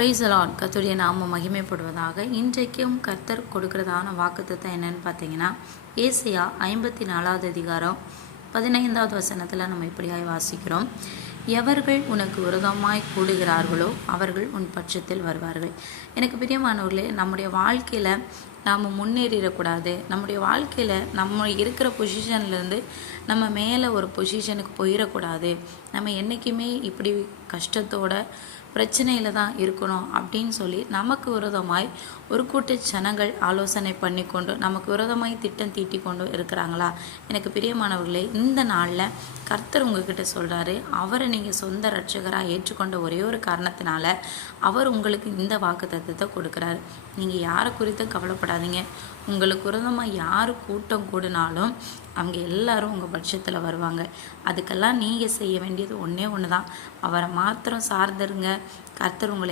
Price Lord. கர்த்தருடைய நாமம் மகிமைப்படுவதாக. இன்றைக்கும் கர்த்தர் கொடுக்கிறதான வாக்குத்தத்தம் என்னன்னு பார்த்தீங்கன்னா, ஏசாயா 54வது அதிகாரம் 15வது வசனத்தில் நம்ம இப்படியாய் வாசிக்கிறோம். எவர்கள் உனக்கு விரோதமாய் கூடுகிறார்களோ அவர்கள் உன் பட்சத்தில் வருவார்கள். எனக்கு பிரியமானவர்களே, நம்முடைய வாழ்க்கையில் நாம் முன்னேறிடக்கூடாது. நம்முடைய வாழ்க்கையில் நம்ம இருக்கிற பொசிஷன்லேருந்து நம்ம மேலே ஒரு பொசிஷனுக்கு போயிடக்கூடாது. நம்ம என்றைக்குமே இப்படி கஷ்டத்தோட பிரச்சனையில் தான் இருக்கணும் அப்படின்னு சொல்லி நமக்கு விரோதமாய் ஒரு கூட்ட ஜனங்கள் ஆலோசனை பண்ணி கொண்டு நமக்கு விரோதமாய் திட்டம் தீட்டி கொண்டு இருக்கிறாங்களா? எனக்கு பிரியமானவர்களே, இந்த நாளில் கர்த்தர் உங்ககிட்ட சொல்கிறாரு, அவரை நீங்கள் சொந்த ரட்சகராக ஏற்றுக்கொண்ட ஒரே ஒரு காரணத்தினால அவர் உங்களுக்கு இந்த வாக்குத்தத்தத்தை கொடுக்குறாரு. நீங்கள் யாரை குறித்தும் கவலைப்படாதீங்க. உங்களுக்கு விரோதமாக யார் கூட்டம் கூடினாலும் அவங்க எல்லாரும் உங்கள் பட்சத்தில் வருவாங்க. அதுக்கெல்லாம் நீங்கள் செய்ய வேண்டியது ஒன்றே ஒன்று தான். அவரை மாத்திரம் சார்ந்துருங்க. கர்த்தர் உங்களை